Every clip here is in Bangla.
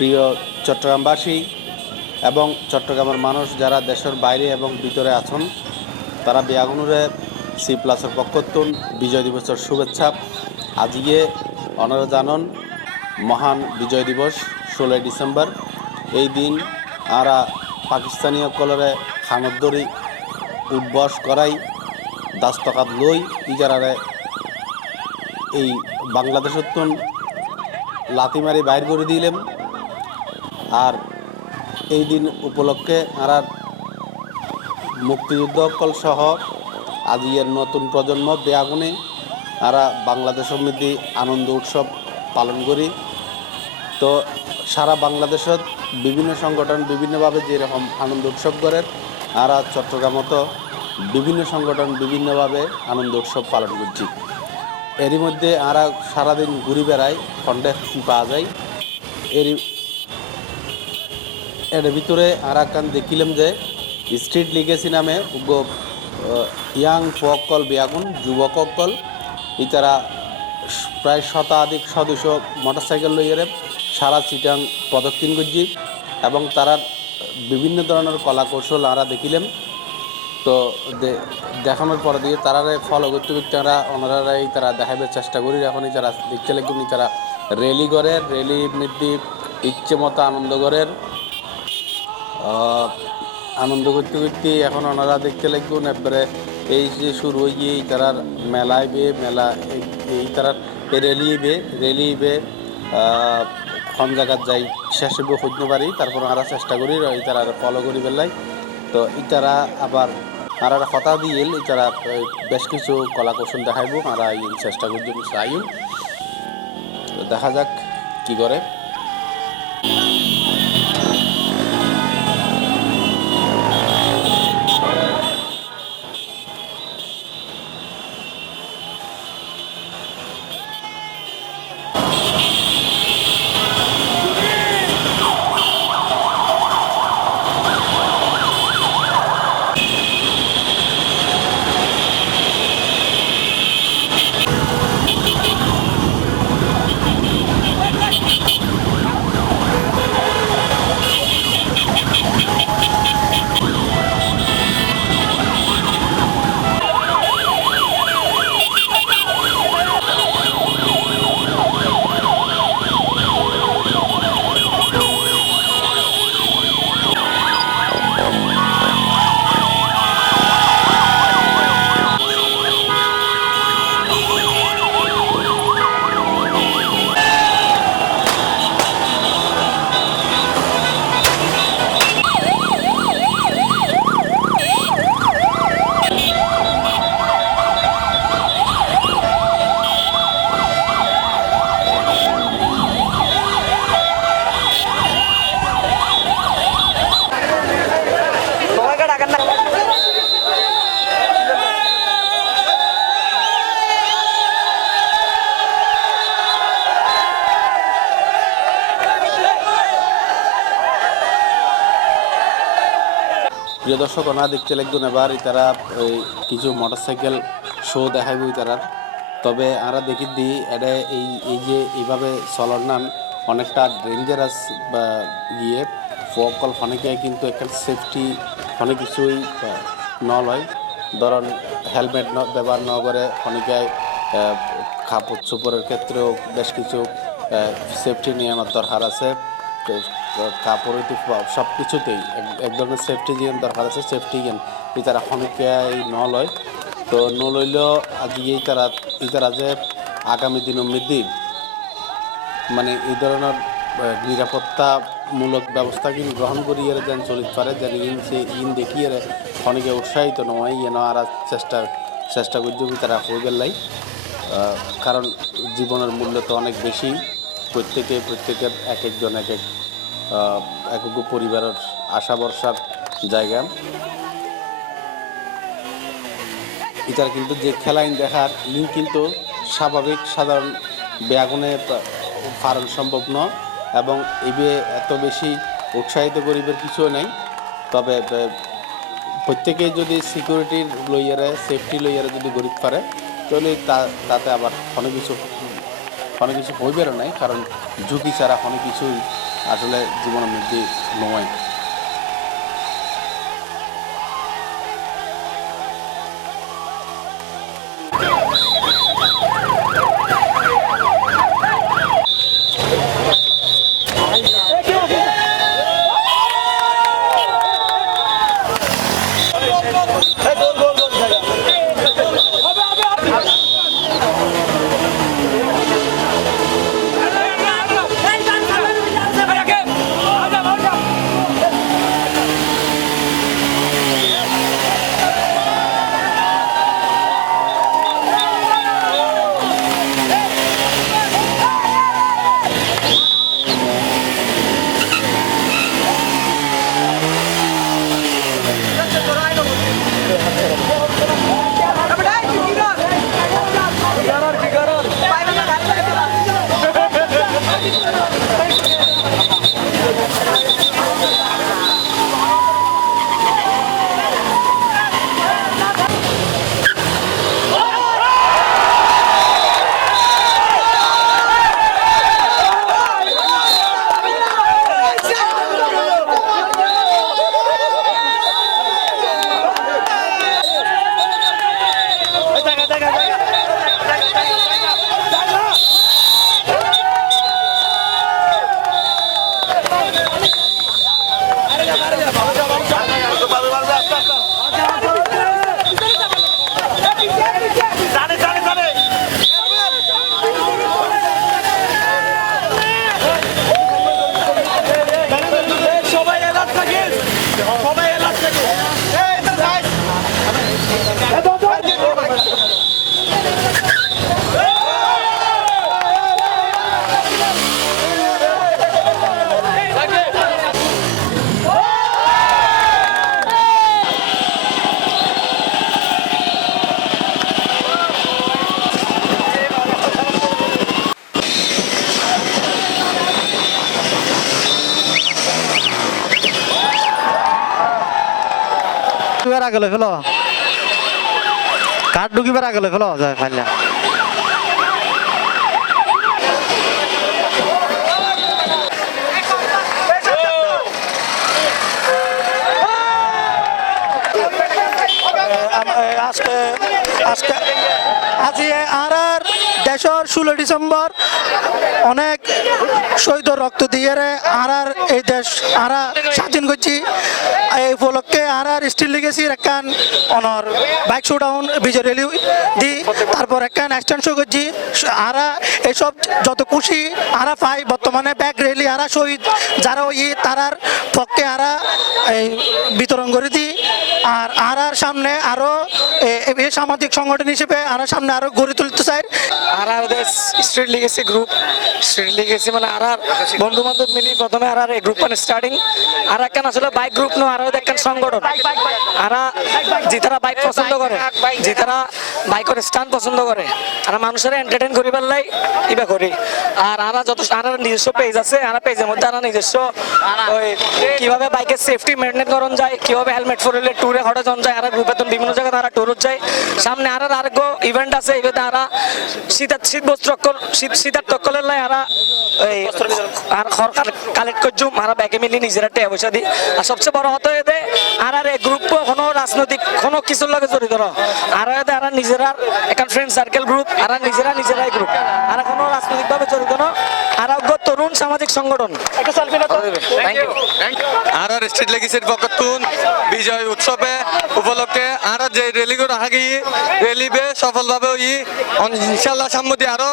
প্রিয় চট্টগ্রামবাসী এবং চট্টগ্রামের মানুষ যারা দেশের বাইরে এবং ভিতরে আছেন, তারা বিয়াগুনুরে সি প্লাসের পক্ষতুন বিজয় দিবসের শুভেচ্ছা। আজকে অনারা জানন মহান বিজয় দিবস 16 ডিসেম্বর। এই দিন আরা পাকিস্তানীয় কলরে খানদ্দরি উদ্বস করাই দাস্তকাত লই ইজারারে এই বাংলাদেশের তুন লাতিমারি বাইর করে দিলেম। আর এই দিন উপলক্ষে আর মুক্তিযুদ্ধকল সহ আজকের নতুন প্রজন্ম বেআগুনে আরা বাংলাদেশ সমৃদ্ধি আনন্দ উৎসব পালন করি। তো সারা বাংলাদেশত বিভিন্ন সংগঠন বিভিন্নভাবে যেরকম আনন্দ উৎসব করে, আর চট্টগ্রামত বিভিন্ন সংগঠন বিভিন্নভাবে আনন্দ উৎসব পালন করছি। এরই মধ্যে আরা সারাদিন ঘুরি বেড়াই, খন্ডে পাওয়া যায়। এর ভিতরে আর একখান দেখিলাম যে স্ট্রিট লিগেসি নামে ইয়াং ফকল বিয়াগুন যুবকল ইতারা প্রায় শতাধিক সদস্য মোটরসাইকেল লইয়ে সারা চিটাং প্রদক্ষিণ করছি এবং তারা বিভিন্ন ধরনের কলা কৌশল আমরা দেখিলাম। তো দেখানোর পরে দিয়ে তারা ফলো করতে করতে আমরা ওনারাই তারা দেখাবার চেষ্টা করি। এখনই তারা দেখতে লাগবে তারা র্যালি করে, র্যালি মধ্যে ইচ্ছে মতো আনন্দ করে আনন্দ করতে করতে এখন ওনারা দেখতে লাগবেন। এবারে এই যে শুরু হয়ে গিয়ে তারার মেলায় মেলা এই তারার র্যালি কোন জায়গার যাই শেষ খুঁজতে পারি, তারপর আমরা চেষ্টা করি এই তারা ফলো করি বেলায়। তো ইতারা আবার আর কথা দিয়ে ইতারা বেশ কিছু কলা কৌশল দেখাইব, আমরা চেষ্টা করছি চাই। দেখা যাক কি করে। প্রিয় দর্শক, ওনা দেখতে লাগবেন এবার তারা ওই কিছু মোটরসাইকেল শো দেখাইব তারার। তবে আমরা দেখি দিই এটা এই যে এইভাবে চলার নাম অনেকটা ডেঞ্জারাস বা ইয়ে ফকল অনেকে কিন্তু একটা সেফটি অনেক কিছুই নলয়। ধরুন হেলমেট ব্যবহার না করে অনেকে কাপড় চোপড়ের ক্ষেত্রেও বেশ কিছু সেফটি নেওয়ার দরকার আছে। কাপড় সব কিছুতেই এক ধরনের সেফটি জ্ঞান দরকার আছে। সেফটি জ্ঞান তারা অনেকে নলয়। তো নলইলেও আজকে তারা যে আগামী দিন মধ্যে মানে এই ধরনের নিরাপত্তামূলক ব্যবস্থা কিন্তু গ্রহণ করি যেন চলিত পারে, যেন দেখিয়ে অনেকে উৎসাহিত নয় যেন আর চেষ্টা করছি তারা হইবেন লাই। কারণ জীবনের মূল্য তো অনেক বেশি। প্রত্যেকের এক একজন এক পরিবারের আশা ভরসার জায়গা। এটার কিন্তু যে খেলাইন দেখার কিন্তু স্বাভাবিক সাধারণ বেআগুনে পালন সম্ভব নয় এবং এবে এত বেশি উৎসাহিত করিবার কিছু নাই। তবে প্রত্যেকে যদি সিকিউরিটির লইয়ারে সেফটি লইয়ারে যদি গরিব পারে তাহলে তাতে আবার অনেক কিছু হইবেরও নাই। কারণ ঝুঁকি ছাড়া অনেক কিছুই আসলে জীবন মৃত্যু নয়। আগে লই ফেলো কাঠ ঢুকিবার আগে লই ফেলো যায় ফাইলা আজকে আজকে আজি আর দেশের 16 ডিসেম্বর অনেক শহীদ রক্ত দিয়ে আর এই দেশ আর স্বাধীন করছি এই উপলক্ষে আর স্টিল লিগেসির একখান অনর বাইক শোডাউন বিজয় র্যালি দি তারপর একখান এক্সটেন্ড শো করছি আর এইসব যত খুশি আর পাই বর্তমানে ব্যাগ র্যালি আর শহীদ যারা ওই তারার পক্ষে আর এই বিতরণ করে দিই আর আর সামনে আরো সামাজিক সংগঠন হিসেবে আর সামনে আরো গড়ে তুলতে চাই আর street legacy group street legacy মানে আর বন্ধু বান্ধব মিলি প্রথমে আর এই গ্রুপ মানে স্টার্টিং আর একখান আসলে বাইক গ্রুপ নো আর একখান সংগঠন আর যেতারা বাইক পছন্দ করে যেতারা বাইকের স্টান পছন্দ করে আর মানুষের এন্টারটেইন করিবার লাই ইবা করি আর যত আর নিজস্ব পেজ আছে আর পেজের মধ্যে আর নিজস্ব ওই কিভাবে বাইকের সেফটি মেইনটেইন করন যায় কিভাবে হেলমেট পরলে ট্যুরে হঠাৎ জন যায় আর গ্রুপে তো বিভিন্ন জায়গায় তারা ট্যুর যায় সামনে আর আরেকগো ইভেন্ট আছে ইভেন্টে আর শীত বস্ত্র শীতার তকলের লাই আর এই আর খড় কালেক্ট করছুম আর ব্যাগে মিলি নিজেরা টেয়া পয়সা দিই আর সবচেয়ে বড় হতে এতে আর এই গ্রুপ কোনো রাজনৈতিক কোনো কিছুর লাগে জড়িত না আর এতে আর নিজেরা এখন ফ্রেন্ড সার্কেল গ্রুপ আর নিজেরাই গ্রুপ আর কোনো রাজনৈতিকভাবে জড়িত না আর তরুণ সামাজিক সংগঠন একটা সেলফি না থ্যাংক ইউ আর স্ট্রিট লেগিসের পক্ষতুন বিজয় উৎসবে উপলক্ষে আর যে র্যালিগুলো আগে র্যালি সফলভাবে ইনশাল্লাহ সামনে আরো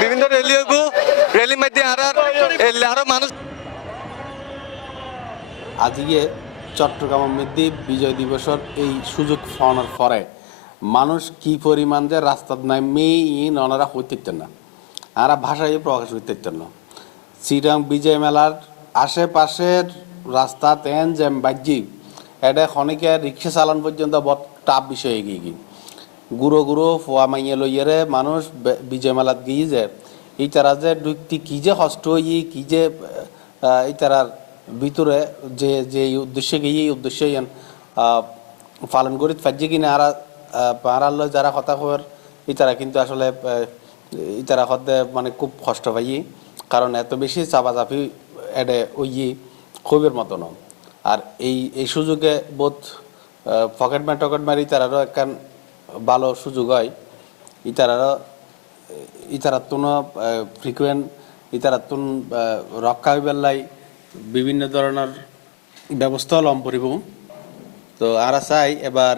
বিভিন্ন র্যালি হইব র্যালির মধ্যে আরো মানুষ আজকে চট্টগ্রামের মধ্যে বিজয় দিবসের এই সুযোগ পাওয়ার পরে মানুষ কি পরিমাণ যে রাস্তার নামে ননারা হইতে না আর ভাষায় প্রকাশ হইতে না চিরাং বিজয় মেলার আশেপাশের রাস্তা তেন জ্যাম বাহ্যিক এটা খনিকে রিক্সা চালান পর্যন্ত বড় টাফ বিষয় এগিয়ে গিয়ে গুঁড়ো ফোয়া মাইয়ে লইয়ারে মানুষ বিজয় মেলাত গিয়ে যে এই তারা যে দুইটি কী যে কষ্ট হই কী যে এই তারার ভিতরে যে যে উদ্দেশ্যে গিয়ে এই উদ্দেশ্যে পালন করি পারছে কিনা আর পাড়ার লয় যারা কথা কর এই তারা কিন্তু আসলে এই তারা হতে মানে খুব কষ্ট পাই কারণ এত বেশি চাপাচাপি এটা ওই ক্ষোভের মতো ন আর এই সুযোগে বোধ পকেট মারি তারারও একখান ভালো সুযোগ হয় ইতারাতুন ফ্রিকুয়েন্ট ইতারাতুন রক্ষা হইবার লাই বিভিন্ন ধরনের ব্যবস্থা লম পরিব তো আর চাই এবার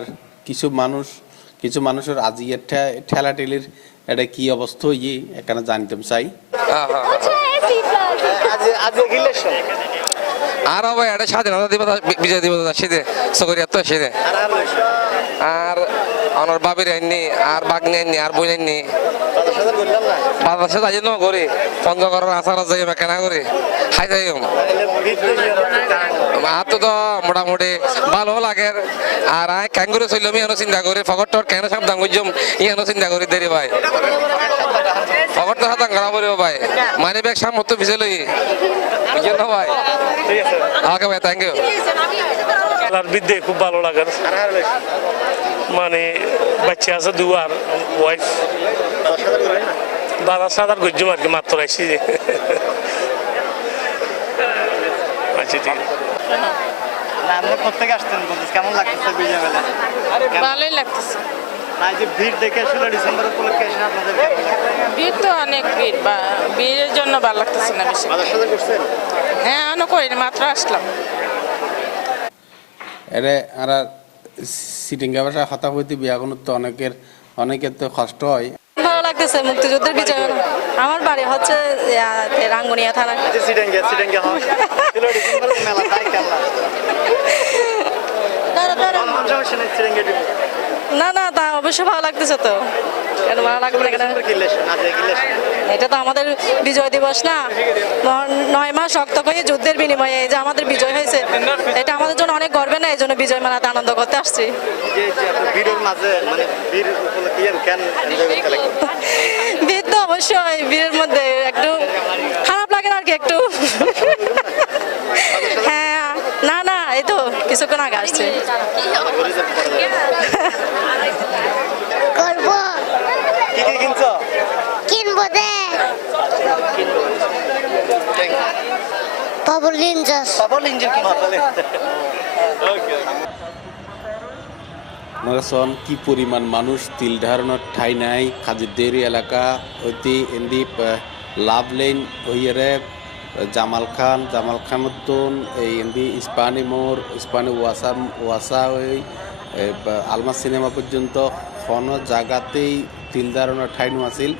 কিছু মানুষের আজিয়ের ঠেলাঠেলির এটা কি অবস্থা হইয়ে এখানে জানতে চাই আর ভাই এটা স্বাধীনতা দিবস বিজয় দিবস আসছে সকরিয়া তো আসছে আর আমার বাবির আইনি আর বাগনি আইনি আর বই আইনি বাজার সাথে আইন করি পঞ্চগড়ের আচার যাই কেনা করি খাই যাই আর তো মোটামুটি ভালো লাগে আর আই কেন করে চললাম এনো চিন্তা করি ফকরটর কেন সাবধান করছম এনো চিন্তা করি দেরি ভাই ফকর তো সাবধান করা পড়িব ভাই মানে ব্যাগ সামর্থ্য ভিজে লই বুঝলেন না ভাই ওকে ভাই থ্যাংক ইউ খেলার বিদ্যে খুব ভালো লাগে মানে বাচ্চা আছে দুয়ার ওয়াইফ বাজার সাদার গজ্জম আর কি মাত্র আইসি যে আচ্ছা ঠিক আছে আমরা কোথেকে আসছেন কেমন লাগতেছে বিজয় মেলা ভালোই লাগতেছে না যে ভিড় দেখে 16 ডিসেম্বর উপলক্ষে এসে আপনাদের ভিড় তো অনেক ভিড় বা ভিড়ের জন্য ভালো লাগতেছে না বেশি বাজার সাথে করছেন হ্যাঁ অন্য করিনি মাত্র আসলাম এরে আর সিটিং ব্যবসা হতা হইতে বিয়াগুন তো অনেকের তো কষ্ট হয় ভালো লাগতেছে মুক্তিযুদ্ধের বিজয় মেলা। আমার বাড়ি হচ্ছে রাঙ্গুনিয়া থানা। সিটেঙ্গে হয় 16 ডিসেম্বর মেলা তাই কেমন সিটেঙ্গে দিব না না তা অবশ্যই ভালো লাগতেছে তো কেন ভালো লাগবে না কেন এটা তো আমাদের বিজয় দিবস না 9 মাস রক্ত হয়ে যুদ্ধের বিনিময়ে এই যে আমাদের বিজয় হয়েছে এটা আমাদের জন্য অনেক গর্বের না এই জন্য বিজয় মেলাতে আনন্দ করতে আসছি ভিড়ের মাঝে মানে ভিড় উপলক্ষে কেন এনজয় করতে লাগে ভিড় তো অবশ্যই ভিড়ের মধ্যে একটু খারাপ লাগে না আর কি একটু হ্যাঁ না না এই তো কিছুক্ষণ আগে আসছে করবো কি কি কিনছো কিনবো দে বাবুল নিনজাস সবল ইঞ্জিন কি মাতালে মগাসন কি পরিমাণ মানুষ তিল ধারণার ঠাই নাই খাজিরদেরি এলাকা হইতে এন্দি লাভ লেন হইয়ারে জামাল খান উদ্দন এই এন্দি ইস্পানি মোর ইস্পানি ওয়াসা ওই আলমা সিনেমা পর্যন্ত কোনো জায়গাতেই তিল ধারণার ঠাই নো আছিল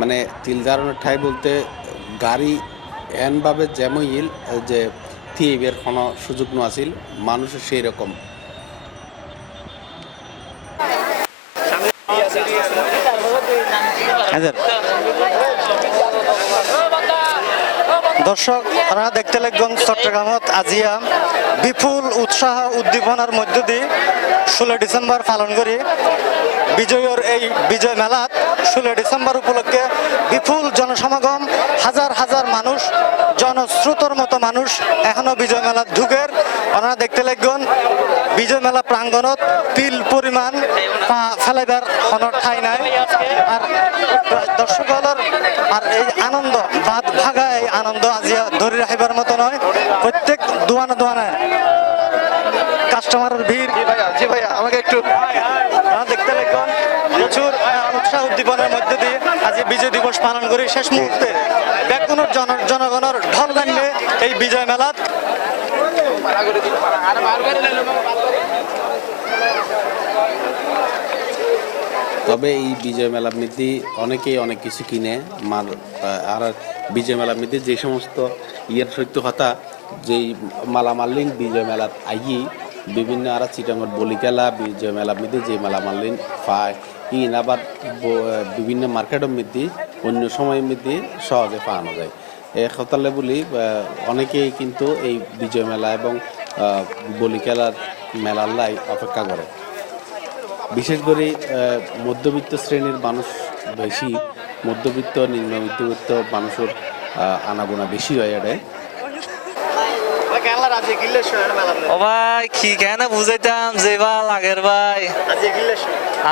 মানে তিল ধারণার ঠাই বলতে গাড়ি এনভাবে যেমইল যে থিয়েবের কোনো সুযোগ নো আছিল মানুষের সেই রকম দর্শক আপনারা দেখতে লাগবেন চট্টগ্রামত আজিয়া বিপুল উৎসাহ উদ্দীপনার মধ্য দিয়ে 16 ডিসেম্বর পালন করি বিজয়ের এই বিজয় মেলাত 16 ডিসেম্বর উপলক্ষে বিপুল জনসমাগম হাজার হাজার মানুষ জনস্রোতর মতো মানুষ এখনো বিজয় মেলাত ঢুকের আপনারা দেখতে লাগবেন বিজয় মেলা প্রাঙ্গণত তিল পরিমাণ পা ফেলাইবার কোনো ঠাই নাই আর দর্শকদের আর এই আনন্দ বাদ ভাগা এই আনন্দ আজিয়া ধরে রাখিবার মতো নয় প্রত্যেক দোয়ানে কাস্টমারের ভিড় জি ভাইয়া আমাকে একটু দেখতে লাগবেন প্রচুর উৎসাহ উদ্দীপনার মধ্যে দিয়ে আজ বিজয় দিবস পালন করি শেষ মুহূর্তে ব্যাকুণের জনগণের ঢল নামবে এই বিজয় মেলাত তবে এই বিজয় মেলা মধ্যে অনেকেই অনেক কিছু কিনে আর বিজয় মেলা মধ্যে যে সমস্ত ইয়ের সত্য কথা যেই মালামাল্লিন বিজয় মেলাত আইয়ে বিভিন্ন আর চিটাঙ্গর বলি খেলা বিজয় মেলার মধ্যে যে মালামাল্লিন পায় ইন আবার বিভিন্ন মার্কেটের মধ্যে অন্য সময়ের মধ্যে সহজে পাওয়ানো যায় এক হতালে বলি অনেকেই কিন্তু এই বিজয় মেলা এবং বলি খেলার মেলার লাই অপেক্ষা করে বিশেষ করে মধ্যবিত্ত শ্রেণীর মানুষ বেশি মধ্যবিত্ত নিম্নবিত্ত মানুষের আনাগোনা বেশি হয় এটা ও ভাই কি কেন বুঝাইতাম যে ভাল আগের ভাই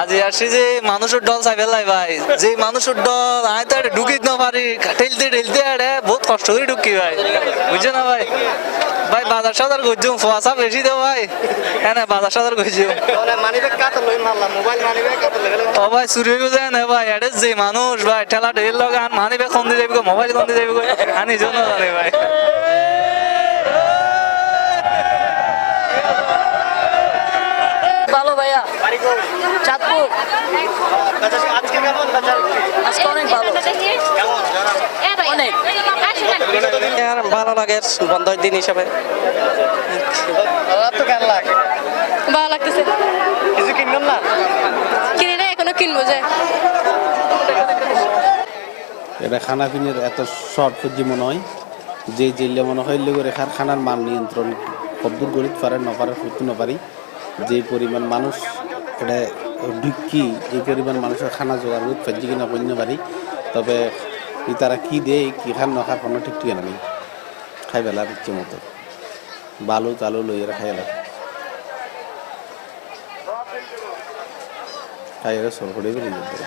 আজি আসি যে মানুষের দল চাইবে লাই ভাই যে মানুষের দল আয় তো ঢুকিত না পারি ঠেলতে আরে বহুত কষ্ট করে ঢুকি ভাই, বুঝছো না ভাই? ভাই বাজার সাজার করছো, ফোয়াশা বেশি তো ভাই, হ্যাঁ না বাজার সাজার করছো। মানিব্যাগ কাতর লই মারলাম, মোবাইল মানিব্যাগ কাতর লেগে ও ভাই চুরি হয়ে যায় না ভাই, এটা যে মানুষ ভাই ঠেলা ঢের লগান মানি বে কম দিয়ে যাবি, মোবাইল কম দিয়ে যাবি, আনি জন্য জানে ভাই। ভালো ভাইয়া, চাঁদপুর আজকে কেমন বাজার? আজকে অনেক ভালো, অনেক ভালো লাগে বন্ধের দিন হিসাবে। তো কেমন লাগে? ভালো লাগতেছে। কিছু কিনবেন না? কিনে না, এখনো কিনবো যে। এটা খানা পিনের এত শর্ট সবজি মনে হয় যে জেলে মনে হয় করে খানার মান নিয়ন্ত্রণ কদ্দূর গরিব পারে না পারে করতে না পারি, যে পরিমাণ মানুষ এটা ঢুকি এই পরিমাণ মানুষের খানা জোগাড় করতে পারছি কিনা বন্য পারি। তবে তারা কি দেয় কি খান না খার কোনো ঠিক ঠিকানা নেই, খাই বেলার ইচ্ছে মতো বালু তালু লইয়েরা খাই এলাম খাই এরা সর করে বেরিয়ে যেতে।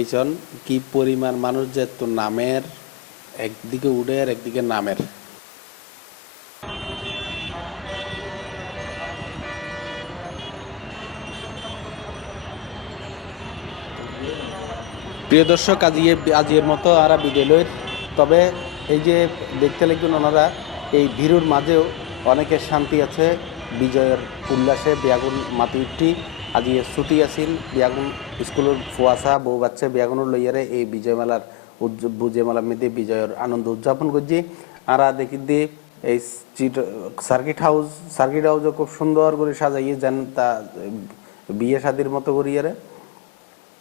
এইজন কি পরিমাণ মানুষ যে তো নামের একদিকে উঠে আর একদিকে নামের। প্রিয় দর্শক আজিয়ের মতো আর বিদেলের, তবে এই যে দেখতে লাগবেন ওনারা এই ভিড়ের মাঝেও অনেকের শান্তি আছে, বিজয়ের উল্লাসে বেয়াগুন মাতি উঠি। আজি ছুটি আছিল, বিয়াগুন স্কুলের ফুয়াশা বউ বাচ্চা বিয়াগুনের লইয়ারে এই বিজয় মেলার মেলার মধ্যে বিজয়ের আনন্দ উদযাপন করছি। আর দেখি দিয়ে এই সার্কিট হাউসও খুব সুন্দর করে সাজাইয়ে যেন তা বিয়ে শাদির মতো করিয়ারে।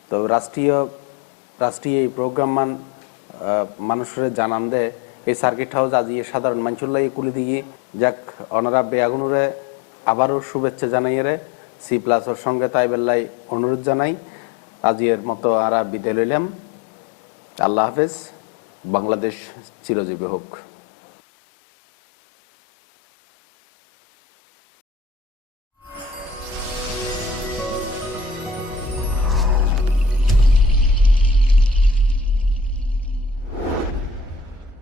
তো রাষ্ট্রীয় এই প্রোগ্রাম মানুষের জানান দেয় এই সার্কিট হাউস আজিয়ে সাধারণ মানুষের কুলি দিয়ে যাক ওনারা বেয়াগুনুরে আবারও শুভেচ্ছা জানাইয়ে C+ওর সঙ্গে তাই বেল্লাই অনুরোধ জানাই। আজিয়ের মতো আর বিদায় লইলাম। আল্লাহ হাফেজ। বাংলাদেশ চিরজীবী হোক।